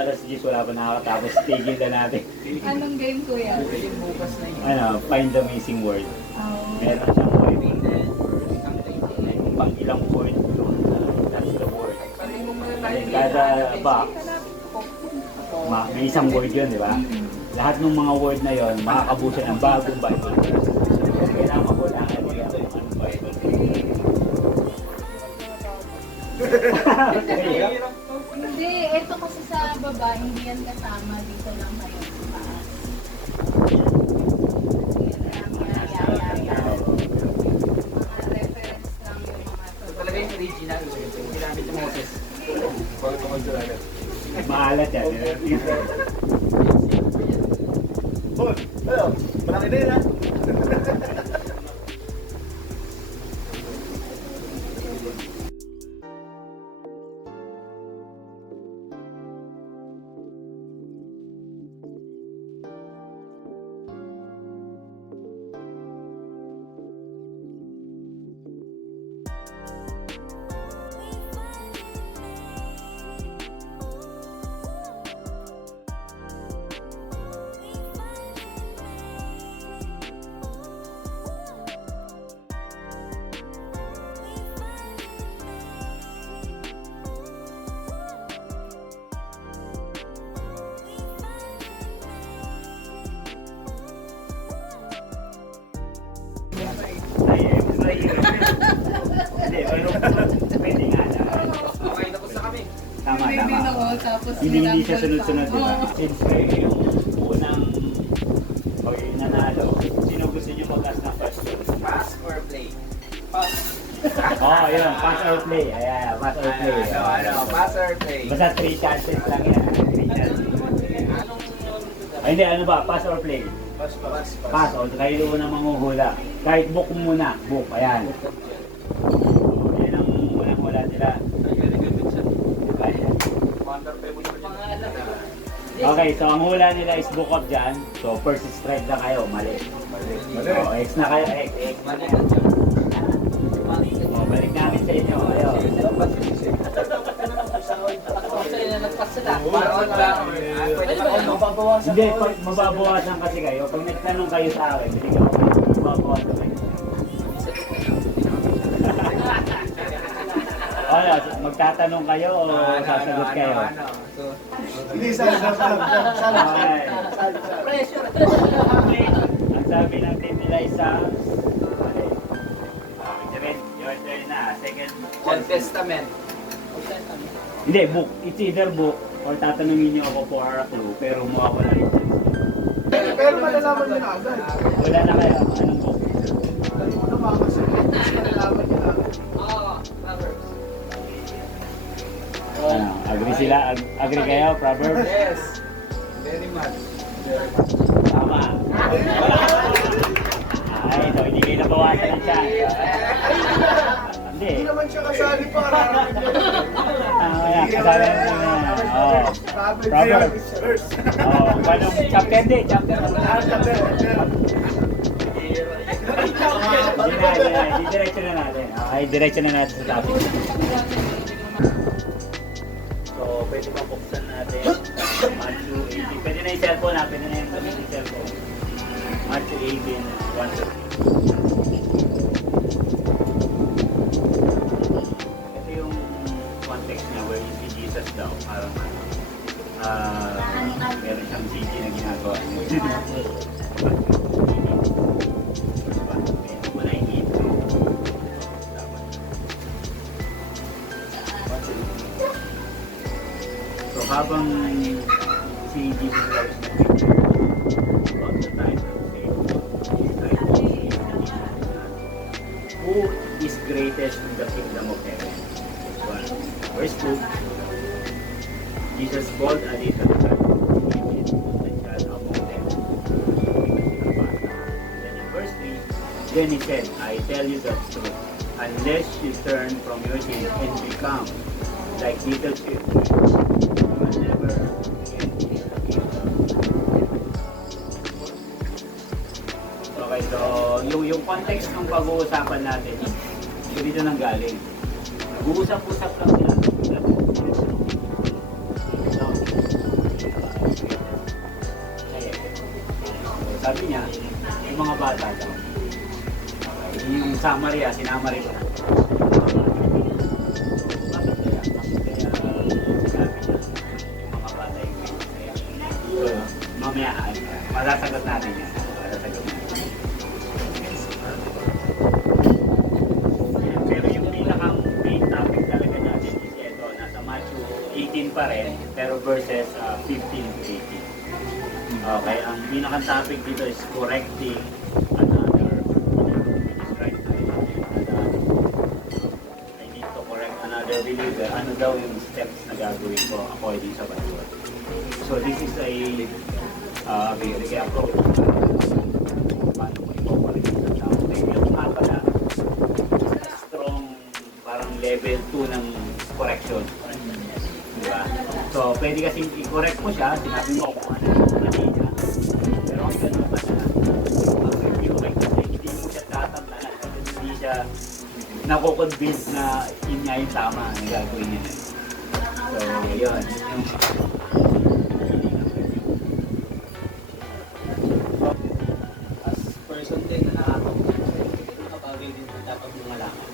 alas 10 wala pa nakakatapos. Tigil na natin. Anong game kuya? Find the missing word. Meron siyang word. Pang ilang word yun. That's the word. Kada box, may isang word yun, di ba? Lahat ng mga word na yon makakabusan ng bagong Bible verse. So, kailangan mabulangan nila kung anong Bible verse. Hindi, ito kasi sa baba, hindi yan kasama. Dito lang kayo sa taas. Mga reference lang yung mga ito. Talaga yung original. Ginamit yung Moses. Maalat yan. Hoy, hello. Malaki din ha. Hindi, pero pwede nga na. Okay, tapos na kami. Tama, Hindi din tama. ako, tapos Hindi siya tinanggal sunod-sunod, pa. di ba? Oo. Since kayo yung unang o yung nanalo, sino gusto niyo mag-ask ng question? Pass or play? Pass. Oh, yun. Pass or play. Ayan, pass or play. Pass or play? Basta 3 chances lang yan. 3 chances. Ay, hindi, ano ba? Pass or play? Pass, pass, Pass. O, kayo una manghuhula. Kahit book muna. Book. Ayan. Yan ang unang hula nila. Okay, so ang hula nila is book up dyan. So, first strike na kayo. Mali. So, X na kayo. X na kayo. So, balik namin sa inyo. Ayaw. Hindi, pag mababawasan kasi kayo, pag nagtanong kayo sa akin, binigyan ko kayo, mababawasan kayo. Ano, magtatanong kayo o sasagot kayo? Hindi, sali. Okay. Ang sabi ng team nila isa, your turn na, second. Old Testament. Hindi, book. It's either book or tatanungin niyo ako for a clue, pero mawawala rin. Pero malalaman nyo na agad. Wala na kayo. Anong book? Ano mga kasi? Malalaman nyo na agad. Ano, agree sila? Agree kayo, Proverbs? Yes. Very much. Tama. Ay, so hindi kayo nabawasan ng chance. Hindi. Hindi naman siya kasali pa. Kaya, kasali na na. Oh. Proverbs. Oh, paano? Chapter din, chapter. Hindi diretso na natin. Okay, diretso na natin sa topic. So, pwede pa buksan natin. Matthew 18. Pwede na yung cellphone ha. Pwede na yung cellphone. Matthew 18, 1 to 3. Ito yung context niya where you see Jesus daw. Parang meron siyang CG na ginagawa. So habang si Jesus Christ about the time who is greatest in the kingdom of heaven? Verse 2, Jesus called a little child, he put the child among them, then in verse 3, then he said, I tell you the truth, unless you turn from your sins and become like little children, you will never get in the kingdom. Okay, so yung context ng pag-uusapan natin, dito nang galing. Nag-uusap-usap lang sila. sabi niya, yung mga bata daw. Okay. Yung summary, sinamary ko na. Bakit kaya? Bakit kaya sabi niya, yung mga bata yung may kaya? So, mamaya, masasagot natin yan. Masasagot natin. Pero yung pinakang main topic talaga natin is ito, nasa Matthew 18 pa rin, pero verses 15 to 18. Okay, ang pinakang topic dito is correcting another. Right, I need to correct another believer. Ano daw yung steps na gagawin ko according sa Bible. So this is a basic approach. Paano mo i-correct sa tao. Ito nga pala, strong parang level 2 ng correction. Diba? So, pwede kasi i-correct mo siya, sinabi mo kung ano yung mali niya. Pero ang gano'n pa na, ang review ay kasi hindi mo siya tatamtanan kasi hindi siya nako-convince na yun nga yung tama ang gagawin niya. So, yun. Yung As person din na nakakapag nakabagay din dapat mong malaman.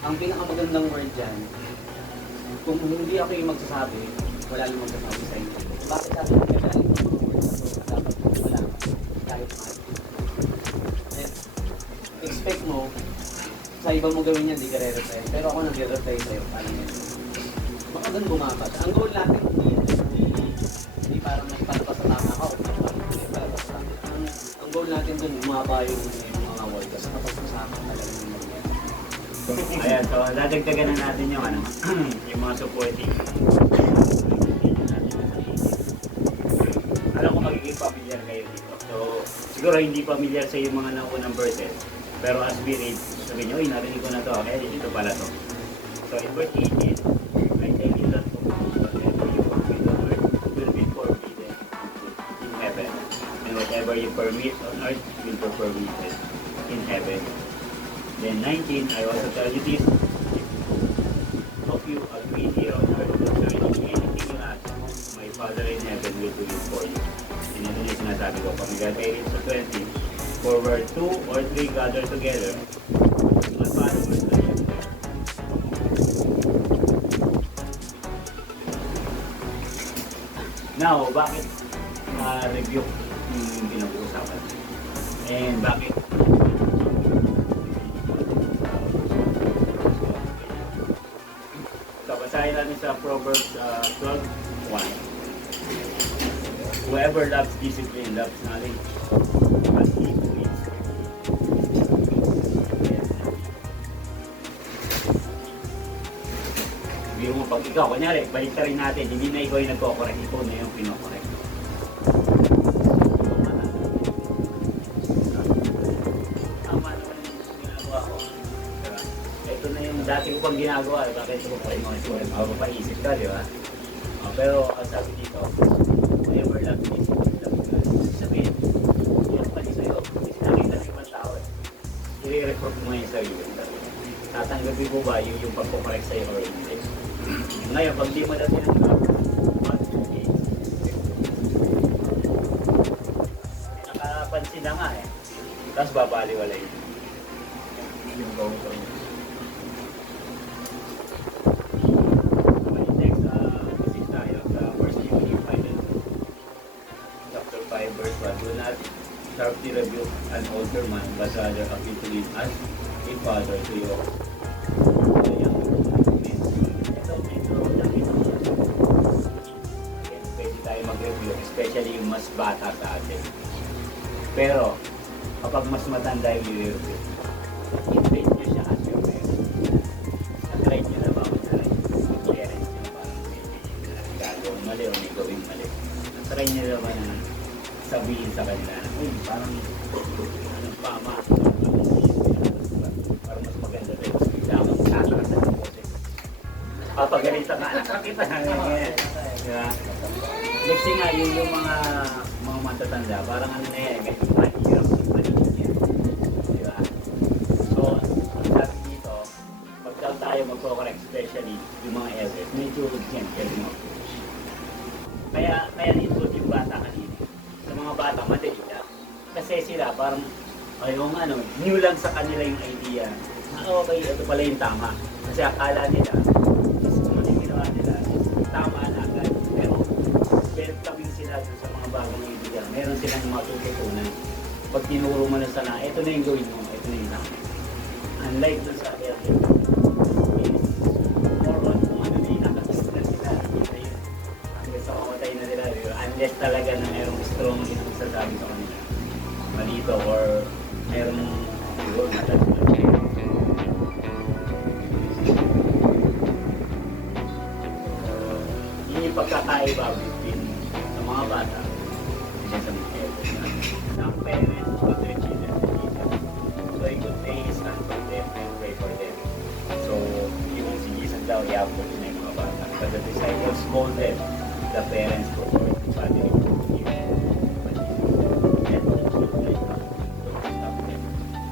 Ang pinakamagandang word dyan, kung hindi ako yung magsasabi, wala yung magsasabi sa inyo. Bakit sabi ko kaya yung mga words na to, dapat mong malaman kahit mahal. Expect mo, sa iba mo gawin yan, di ka re-reply. Pero ako nag-reply sa'yo, paano yun? Baka doon bumapat. Ang goal natin, hindi parang magpalpa sa tama ka o magpalpa sa tama. Ang goal natin doon, umaba yung mga word. Kasi kapag kasama talaga yung mga yan. Ayan, so dadagdagan na natin yung ano, yung mga supporting. Alam ko magiging familiar kayo dito. So, siguro hindi familiar sa yung mga naunang verses. Pero as we read, sabi nyo, narinig ko na to, okay? Ito pala to. So, in verse 18, I tell you that whatever you forbid on earth will be forbidden in heaven. And whatever you permit on earth will be permitted in heaven. Then 19, I also tell you this, if of you agree here on earth concerning anything you ask, my Father in heaven will do it for you. And ito na yung sinasabi ko, pag nag-agay sa 20, for where 2 or 3 gather together, my Father will do it there. Now, bakit review yung pinag-uusapan? And bakit basahin natin sa Proverbs 12:1. Whoever loves discipline loves knowledge, but he who is biro mo pag ikaw, kunyari, balik ka rin natin, hindi na ikaw yung nagko-correct, ikaw na yung pino-correct. Tama naman yung ginagawa ko. Diba? Ito na yung dati ko pang ginagawa, bakit ito ko pa yung mapapaisip ka, di ba? Pero ang sabi dito, whoever loves discipline loves God. Sabihin, yan pali sa'yo, hindi nakita ng ibang tao. I-report mo yung sarili. Tatanggapin mo ba yung pagko-correct sa'yo or hindi? Ngayon, pag di mo na tinanggap, nakapansin na nga eh. Tapos babaliwala yun. Yung gawin ko. Next, kasi tayo sa 1 Timothy 5 chapter 5 verse 1. Do not sharply rebuke an older man, but rather appeal to lead us a father to your younger men. Ito, medyo nakita mo. Pwede tayo mag-review, especially yung mas bata sa atin. Pero, kapag mas matanda yung i-review, i-train nyo siya as your parent. Na-train nyo na ba kung na parents nyo parang may gagawin mali o may gawin mali. Na-train nyo na ba na sabihin sa kanila, uy, parang anong pama, parang mas maganda rin. Bigla akong tatakas sa bote. Papagalita ka, anak kita. Diba? Next nga, yung mga matatanda, parang ano na yan, mahirap yung paligid yan. Diba? So, ang sabi dito, pag tayo magko-correct, especially yung mga elders, medyo gentle mo. Kaya nito yung bata kanina. Sa mga bata, madali ka. sila, parang, yung ano, new lang sa kanila yung idea. Okay, ito pala yung tama. Kasi akala nila, kung ano yung ginawa nila, tama na agad. Pero, welcoming sila dun sa mga bagong idea. Meron silang matututunan. Pag tinuro mo na sana, ito na yung gawin mo, ito na yung tama. Unlike dun sa airhead, is more on kung ano na yung nakakasal na sila. Yun na yun. Hanggang sa kamatay na nila. Unless talaga na merong strong yung sasabi sa kanila. Malito or merong siguro natagpuan. Yun yung pagkakaiba between sa mga bata and sa mga elders na some parents put their children to Jesus. So a good thing is stand for them and pray for them. So yung si Jesus daw iabot na yung mga bata. But the disciples scolded the parents for the family.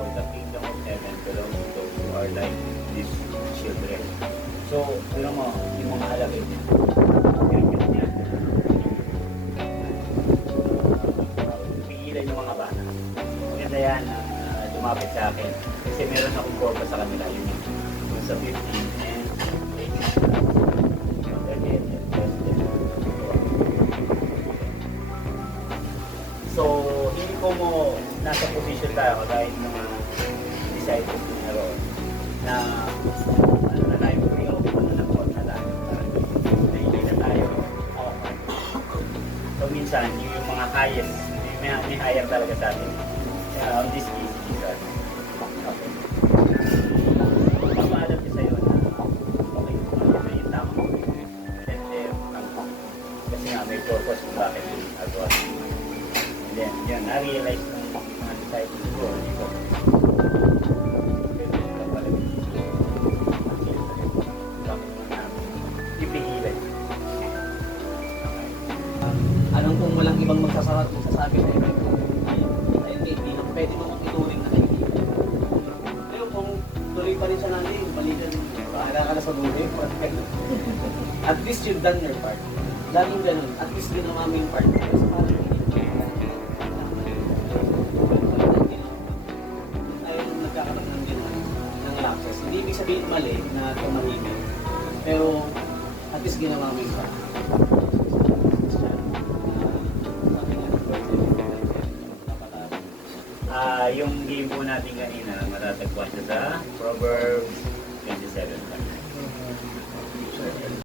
For the kingdom of heaven belongs to those who are like these children. So, yun mo, yung mga alagay niya. Pigilan yung mga bata. Maganda yan na lumapit sa akin. Kasi meron akong purpose sa kanila. Yun yung sa 15 and 18. So, hindi ko mo nasa position tayo kahit mga disciples ni Aaron na ano na tayo, ano na po na tayo. Hindi na tayo. So, minsan, yung mga highest, may higher talaga sa atin. On this case, Jesus. Okay. Papaalam ko sa'yo na okay, ito yung tama mo. Kasi nga, may purpose kung bakit yung agawa. And then, yun, na-realize ng mga disciples ko, dito. Ipigilan. Anong kung walang ibang magsasabi na ito, ay hindi na pwede mo kong ituring na kaibigan. Pero kung tuloy pa rin siya natin, balikan, bahala ka na sa buhay. At least you've done your part. Laging ganun, at least ginawa mo yung part. Kasi parang nagkakaroon ng ginawa ng lapses. Hindi ibig sabihin mali na tumahimik. Pero at least ginawa mo yung part. Yung game po natin kanina, matatagpuan siya sa Proverbs 27.